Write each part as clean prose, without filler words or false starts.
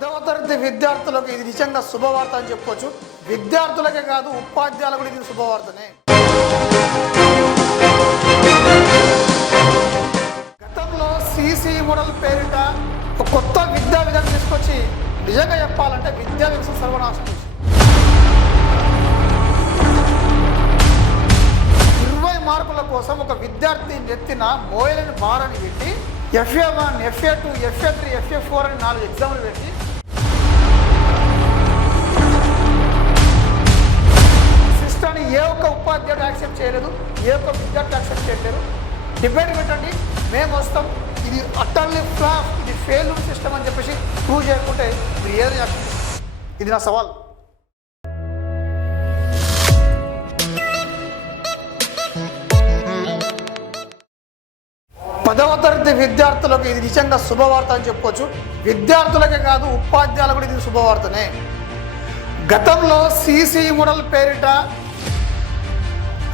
10వ తరగతి విద్యార్థులకు ఇది నిజంగా శుభవార్త అని చెప్పొచ్చు. విద్యార్థులకే కాదు, ఉపాధ్యాయులకు కూడా ఇది శుభవార్తనే. గతంలో సిసి మోడల్ పేరిట ఒక కొత్త విద్యా విధానం తీసుకొచ్చి నిజంగా చెప్పాలంటే విద్యా వ్యవస్థ సర్వనాశనం చేసింది. 20 మార్కుల కోసం ఒక విద్యార్థి నెత్తిన మోయలేని భారాన్ని పెట్టి FA1, FA2, FA3, FA4 అని 4 ఎగ్జామ్లు పెట్టి సిస్టాన్ని ఏ ఒక్క ఉపాధ్యాయుడు యాక్సెప్ట్ చేయలేదు, ఏ ఒక్క విద్యార్థి యాక్సెప్ట్ చేయలేదు. డిబేట్ పెట్టండి, మేము వస్తాం, ఇది అటర్లీ ఫ్లాప్, ఇది ఫెయిల్యూర్ సిస్టమ్ అని చెప్పేసి ప్రూవ్ చేయకుంటే మీరు ఏది యాక్షన్? ఇది నా సవాల్. పదవ తరగతి విద్యార్థులకు ఇది నిజంగా శుభవార్త అని చెప్పొచ్చు. విద్యార్థులకే కాదు, ఉపాధ్యాయులకు కూడా ఇది శుభవార్తనే. గతంలో సిసి మోడల్ పేరిట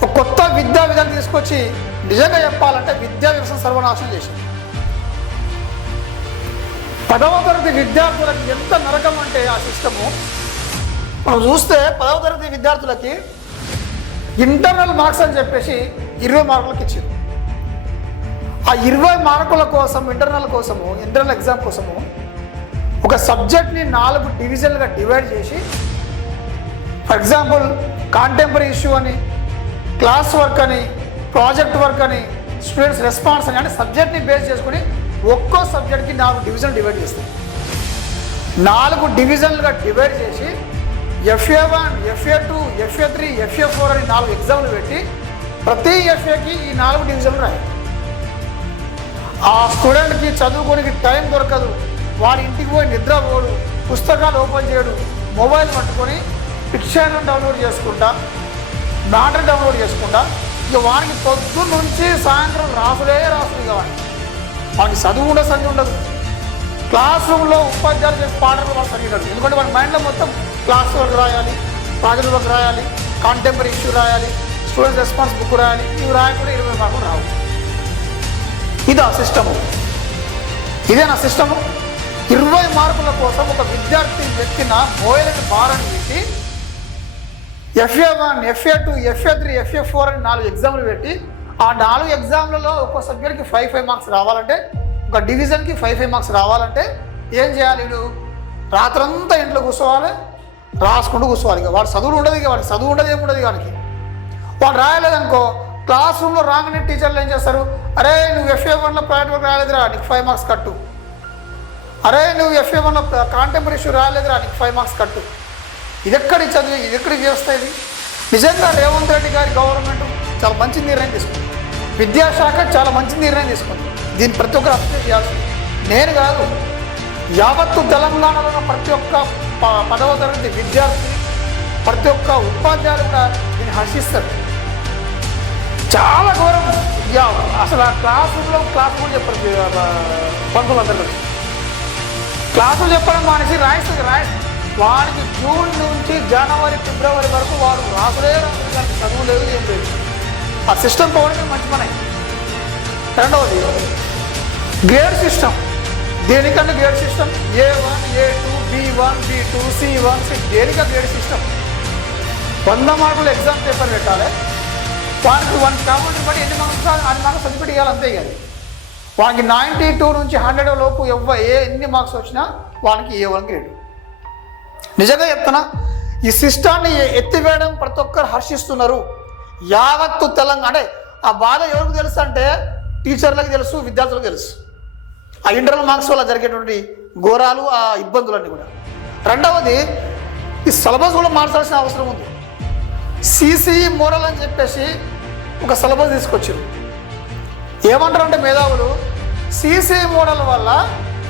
ఒక కొత్త విద్యా విధానం తీసుకొచ్చి నిజంగా చెప్పాలంటే విద్యా వ్యవస్థ సర్వనాశనం చేసింది. 10వ తరగతి విద్యార్థులకు ఎంత నరకం అంటే ఆ సిస్టము. మనం చూస్తే 10వ తరగతి విద్యార్థులకి ఇంటర్నల్ మార్క్స్ అని చెప్పేసి 20 మార్కులకు ఇచ్చారు. ఆ 20 మార్కుల కోసం ఇంటర్నల్ ఎగ్జామ్ కోసము ఒక సబ్జెక్ట్ని 4 డివిజన్లుగా డివైడ్ చేసి, ఫర్ ఎగ్జాంపుల్ కాంటెంపరీ ఇష్యూ అని, క్లాస్ వర్క్ అని, ప్రాజెక్ట్ వర్క్ అని, స్టూడెంట్స్ రెస్పాన్స్ అని, అంటే సబ్జెక్ట్ని బేస్ చేసుకుని ఒక్కో సబ్జెక్ట్కి 4 డివిజన్లు డివైడ్ చేస్తాం. 4 డివిజన్లుగా డివైడ్ చేసి FA1, FA2, FA3, FA4 అని 4 ఎగ్జామ్లు పెట్టి ప్రతి FAకి ఈ 4 డివిజన్లు రాయాలి. ఆ స్టూడెంట్కి చదువుకోనికి టైం దొరకదు, వాడి ఇంటికి పోయి నిద్రపోడు, పుస్తకాలు ఓపెన్ చేయడు, మొబైల్ పట్టుకొని పిక్చర్లను డౌన్లోడ్ చేసుకుంటా, మ్యాటర్ డౌన్లోడ్ చేసుకుంటా, ఇక వాడికి పొద్దున్న నుంచి సాయంత్రం రాసులే ఇక వాడికి చదువు ఉండదు, సంధి ఉండదు. క్లాస్ రూమ్లో ఉపాధ్యాయులు చేసి పాటలు వాడు సరిగ్గా, ఎందుకంటే వాడి మైండ్లో మొత్తం క్లాస్ వర్క్ రాయాలి, ప్రాజెక్ట్ వర్క్ రాయాలి, కాంటెంపరీ ఇష్యూ రాయాలి, స్టూడెంట్ రెస్పాన్స్ బుక్ రాయాలి. ఇవి రాయకుండా 20 మార్కులు రావు. ఇది ఆ సిస్టము, ఇదే నా సిస్టము. 20 మార్కుల కోసం ఒక విద్యార్థి వ్యక్తిన మోయలేని భారాన్ని పెట్టి FA1, FA2, FA3, FA4 అని 4 ఎగ్జామ్లు పెట్టి ఆ 4 ఎగ్జామ్లలో ఒక్కో సబ్జెక్ట్కి 5 మార్క్స్ రావాలంటే, ఒక డివిజన్కి 5 మార్క్స్ రావాలంటే ఏం చేయాలి? వీడు రాత్రంతా ఇంట్లో కూర్చోవాలి, రాసుకుంటూ కూర్చోవాలి. ఇక వాడు చదువు ఉండదు, ఇక వాడికి చదువు ఉండదు, ఏముండదు. వానికి వాడు రాయలేదనుకో, క్లాస్ రూమ్లో రాగానే టీచర్లు ఏం చేస్తారు? అరే నువ్వు FA1లో ప్రాజెక్ట్ వర్క్ రాలేదురా, నీకు 5 మార్క్స్ కట్టు. అరే నువ్వు FA1లో కాంటెంపరీ ఇష్యూ రాలేదురా, నీకు 5 మార్క్స్ కట్టు. ఇది ఎక్కడి చదివి, ఇది ఎక్కడి వ్యవస్థ ఇది? నిజంగా రేవంత్ రెడ్డి గారి గవర్నమెంట్ చాలా మంచి నిర్ణయం తీసుకుంది, విద్యాశాఖ చాలా మంచి నిర్ణయం తీసుకుంది. దీన్ని ప్రతి ఒక్కరు అప్డేట్ చేయాల్సింది. నేను కాదు, యావత్తు తెలంగాణలో ఉన్న ప్రతి ఒక్క 10వ తరగతి విద్యార్థి, ప్రతి ఒక్క ఉపాధ్యాయులు కూడా దీన్ని హర్షిస్తారు. చాలా గౌరవం. అసలు ఆ క్లాస్ రూమ్లో కూడా చెప్పారు పంతులందరూ కలిసి. క్లాసులు చెప్పడం మానేసి రాయిస్తుంది. వాడికి జూన్ నుంచి జనవరి, ఫిబ్రవరి వరకు వాడు రాసులే రాదు, చదువు లేదు, ఏం లేదు. ఆ సిస్టమ్ పోవడమే మంచి పని. రెండవది గ్రేడ్ సిస్టమ్. దేనికన్నా grade system A1, A2, B1, B2, C1, C దేనికా గ్రేడ్ సిస్టమ్. 100 మార్కులు ఎగ్జామ్ పేపర్ పెట్టాలి. వానికి 1 కాబట్టి బట్టి ఎన్ని మార్క్స్ అన్ని మార్క్స్ సర్టిఫికేట్ ఇవ్వాలి, అంతే. కానీ వానికి 92 నుంచి 100 లోపు ఎన్ని మార్క్స్ వచ్చినా వానికి A1 గ్రేడ్. నిజంగా చెప్తున్నా, ఈ సిస్టాన్ని ఎత్తివేయడం ప్రతి ఒక్కరు హర్షిస్తున్నారు. యావత్తు తెలంగాణ. అంటే ఆ బాధ ఎవరికి తెలుసు అంటే టీచర్లకు తెలుసు, విద్యార్థులకు తెలుసు. ఆ ఇంటర్నల్ మార్క్స్ వల్ల జరిగేటువంటి ఘోరాలు, ఆ ఇబ్బందులన్నీ కూడా. రెండవది, ఈ సిలబస్ కూడా మార్చాల్సిన అవసరం ఉంది. సిసి మోడల్ అని చెప్పేసి ఒక సిలబస్ తీసుకొచ్చారు. ఏమంటారంటే మేధావులు, సిసి మోడల్ వల్ల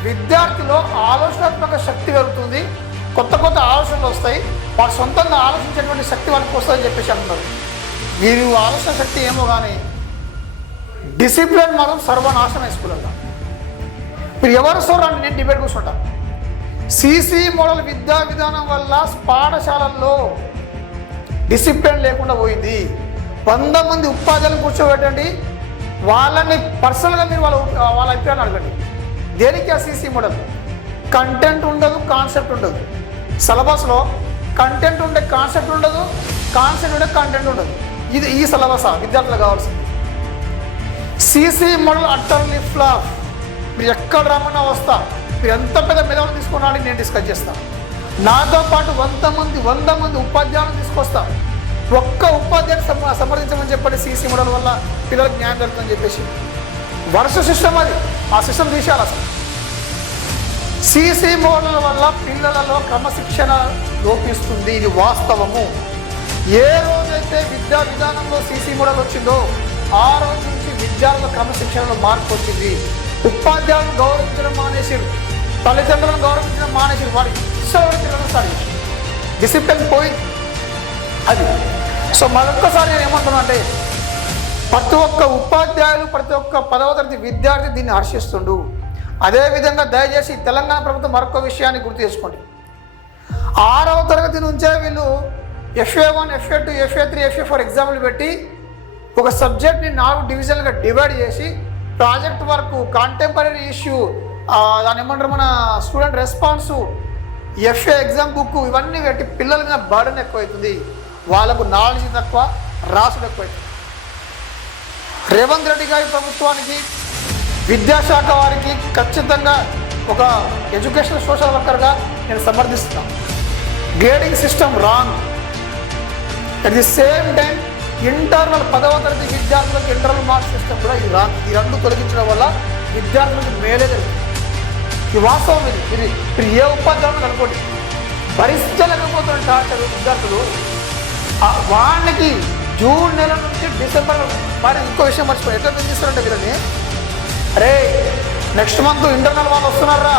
విద్యార్థిలో ఆలోచనాత్మక శక్తి పెరుగుతుంది, కొత్త కొత్త ఆలోచనలు వస్తాయి, వాడు సొంతంగా ఆలోచించేటువంటి శక్తి వాడికి వస్తుందని చెప్పేసి అంటున్నారు. వీరి ఆలోచన శక్తి ఏమో కానీ డిసిప్లిన్ మాత్రం సర్వనాశనం వేసుకున్నారు. మీరు ఎవరు చూడండి, నేను డిబేట్ కూర్చుంటా. సిసి మోడల్ విద్యా విధానం వల్ల పాఠశాలల్లో డిసిప్లిన్ లేకుండా పోయింది. 100 మంది ఉపాధ్యాయులను కూర్చోబెట్టండి, వాళ్ళని పర్సనల్గా మీరు వాళ్ళ అభిప్రాయాన్ని అడగండి. దేనికి ఆ సిసి మోడల్? కంటెంట్ ఉండదు, కాన్సెప్ట్ కాన్సెప్ట్ ఉండదు. సిలబస్లో కంటెంట్ ఉండే కాన్సెప్ట్ ఉండదు, కాన్సెప్ట్ ఉండే కంటెంట్ ఉండదు. ఇది ఈ సిలబస్ విద్యార్థులకు కావాల్సింది. CC model utterly flop. మీరు ఎక్కడ రమ్మన్నా వస్తా, మీరు ఎంత పెద్ద మెదడు తీసుకున్నారని నేను డిస్కస్ చేస్తాను. నాతో పాటు 100 మంది ఉపాధ్యాయులను తీసుకొస్తా. ఒక్క ఉపాధ్యాయుని సమర్థించమని చెప్పండి, సిసి మోడల్ వల్ల పిల్లలకు జ్ఞానం జరుగుతుందని చెప్పేసి. వరుస సిస్టమ్ అది, ఆ సిస్టమ్ తీసేయాలి అసలు. సిసి మోడల్ వల్ల పిల్లలలో క్రమశిక్షణ లోపిస్తుంది, ఇది వాస్తవము. ఏ రోజైతే విద్యా విధానంలో సిసి మోడల్ వచ్చిందో ఆ రోజు నుంచి విద్యార్థుల క్రమశిక్షణలో మార్పు వచ్చింది. ఉపాధ్యాయులను గౌరవించడం మానేసారు, తల్లిదండ్రులను గౌరవించడం మానేసారు, వారి ఇష్టం తిరగడం స్టార్ట్ చేశారు. డిసిప్లిన్ పోయింది అది. సో మరొక్కసారి నేను ఏమంటున్నా అంటే, ప్రతి ఒక్క ఉపాధ్యాయులు, ప్రతి ఒక్క 10వ తరగతి విద్యార్థి దీన్ని హర్షిస్తుండు. అదేవిధంగా దయచేసి తెలంగాణ ప్రభుత్వం మరొక విషయాన్ని గుర్తు చేసుకోండి. 6వ తరగతి నుంచే వీళ్ళు FA1, FA2, FA3, FA4 ఎగ్జామ్లు పెట్టి ఒక సబ్జెక్ట్ని 4 డివిజన్లుగా డివైడ్ చేసి ప్రాజెక్ట్ వర్క్, కాంటెంపరీ ఇష్యూ, దాని ఏమంటారు మన student response, FA exam book, ఇవన్నీ పెట్టి పిల్లల మీద బర్డెన్ ఎక్కువవుతుంది. వాళ్ళకు నాలెడ్జ్ తక్కువ, రాసుడు ఎక్కువవుతుంది. రేవంత్ రెడ్డి గారి ప్రభుత్వానికి, విద్యాశాఖ వారికి ఖచ్చితంగా ఒక ఎడ్యుకేషనల్ సోషల్ వర్కర్గా నేను సమర్థిస్తున్నాను. Grading system wrong. At the same time internal 10వ తరగతి విద్యార్థులకు ఇంటర్నల్ మార్క్స్ సిస్టమ్ కూడా ఇది రాంగ్. ఈ రెండు తొలగించడం వల్ల విద్యార్థులకు మేలే జరుగుతుంది. ఈ వాస్తవం ఇది. మీరు ఏ ఉపాధ్యాయులు అనుకోండి, భరించలేకపోతున్న టార్చర్ విద్యార్థులు. వానికి జూన్ నెల నుంచి డిసెంబర్ మరి ఇంకో విషయం మర్చిపోయి ఎట్లా పెంచిస్తారంటే వీళ్ళని, అరే నెక్స్ట్ మంత్ ఇంటర్నల్ వాళ్ళు వస్తున్నారా,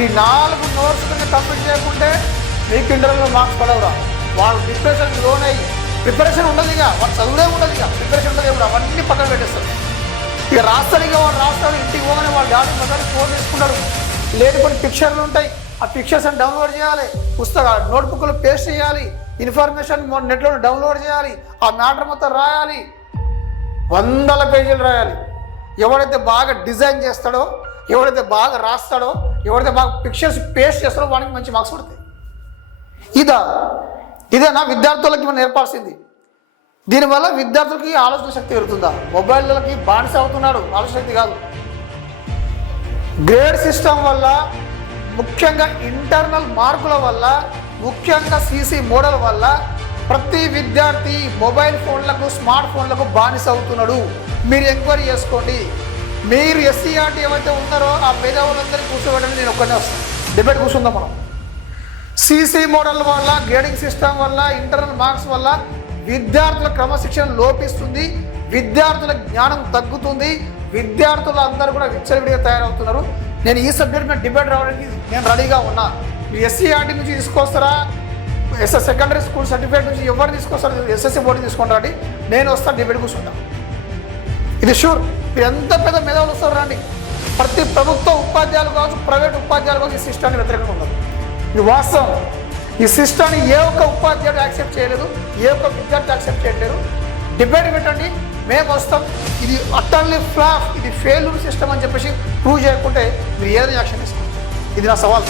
ఈ 4 నోట్స్ కంప్లీట్ చేయకుంటే మీకు ఇంటర్నల్ మార్క్స్ పడవురా. వాళ్ళు డిప్రెషన్కి లోన్ అయ్యి ప్రిపరేషన్ ఉండదు, ఇక వాళ్ళు చదువులే ఉండదు, ఇక ప్రిపరేషన్ ఉండదు, కూడా అవన్నీ పక్కన పెట్టేస్తారు. ఇక రాస్తారు, ఇక వాళ్ళు రాస్తారు, ఇంటికి పోగానే వాళ్ళ డాడీ మొదటి ఫోన్ చేసుకుంటారు. లేదు కొన్ని పిక్చర్లు ఉంటాయి, ఆ పిక్చర్స్ అని డౌన్లోడ్ చేయాలి, పుస్తకాలు నోట్బుక్లు పేస్ట్ చేయాలి, ఇన్ఫర్మేషన్ నెట్లో డౌన్లోడ్ చేయాలి, ఆ మ్యాటర్ మొత్తం రాయాలి, 100 పేజీలు రాయాలి. ఎవడైతే బాగా డిజైన్ చేస్తాడో, ఎవడైతే బాగా రాస్తాడో, ఎవడైతే బాగా పిక్చర్స్ పేస్ట్ చేస్తాడో వానికి మంచి మార్క్స్ పడతాయి. ఇదేనా విద్యార్థులకి మనం నేర్పాల్సింది? దీనివల్ల విద్యార్థులకి ఆలోచన శక్తి పెరుగుతుందా? మొబైల్కి బానిస అవుతున్నాడు, ఆలోచన శక్తి కాదు. గ్రేడ్ సిస్టమ్ వల్ల, ముఖ్యంగా ఇంటర్నల్ మార్కుల వల్ల, ముఖ్యంగా సిసి మోడల్ వల్ల ప్రతి విద్యార్థి మొబైల్ ఫోన్లకు, స్మార్ట్ ఫోన్లకు బానిస అవుతున్నాడు. మీరు ఎంక్వైరీ చేసుకోండి. మీరు SCERT ఏవైతే ఉన్నారో ఆ పేదవాళ్ళందరినీ కూర్చోబెట్టండి, నేను ఒక్కనే వస్తాను, డిబేట్ కూర్చుందాం మనం. సిసి మోడల్ వల్ల, గ్రేడింగ్ సిస్టమ్ వల్ల, ఇంటర్నల్ మార్క్స్ వల్ల విద్యార్థుల క్రమశిక్షణ లోపిస్తుంది, విద్యార్థుల జ్ఞానం తగ్గుతుంది, విద్యార్థులు అందరూ కూడా విచ్చలవిడిగా తయారవుతున్నారు. నేను ఈ సబ్జెక్ట్ మీద డిబేట్ రావడానికి నేను రెడీగా ఉన్నా. మీరు SCERT నుంచి తీసుకొస్తారా, సెకండరీ స్కూల్ సర్టిఫికేట్ నుంచి ఎవరు తీసుకొస్తారు, SSC బోర్డు తీసుకుంటారండి, నేను వస్తాను, డిబేట్ కూర్చుంటాను. ఇది షూర్. మీరు ఎంత పెద్ద మేధావులు వస్తారు రండి. ప్రతి ప్రభుత్వ ఉపాధ్యాయులు కావచ్చు, ప్రైవేట్ ఉపాధ్యాయులు కావచ్చు, ఈ సిస్టాన్ని వ్యతిరేకంగా ఉండదు. ఇది వాస్తవం. ఈ సిస్టాన్ని ఏ ఒక్క ఉపాధ్యాయుడు యాక్సెప్ట్ చేయలేదు, ఏ ఒక్క విద్యార్థి యాక్సెప్ట్ చేయలేరు. డిబేట్ పెట్టండి, మేము వస్తాం. ఇది అటర్లీ ఫ్లాప్, ఇది ఫెయిల్యూర్ సిస్టమ్ అని చెప్పేసి ప్రూవ్ చేయకుంటే మీరు ఏదైనా యాక్షన్ ఇస్తాం. ఇది నా సవాల్.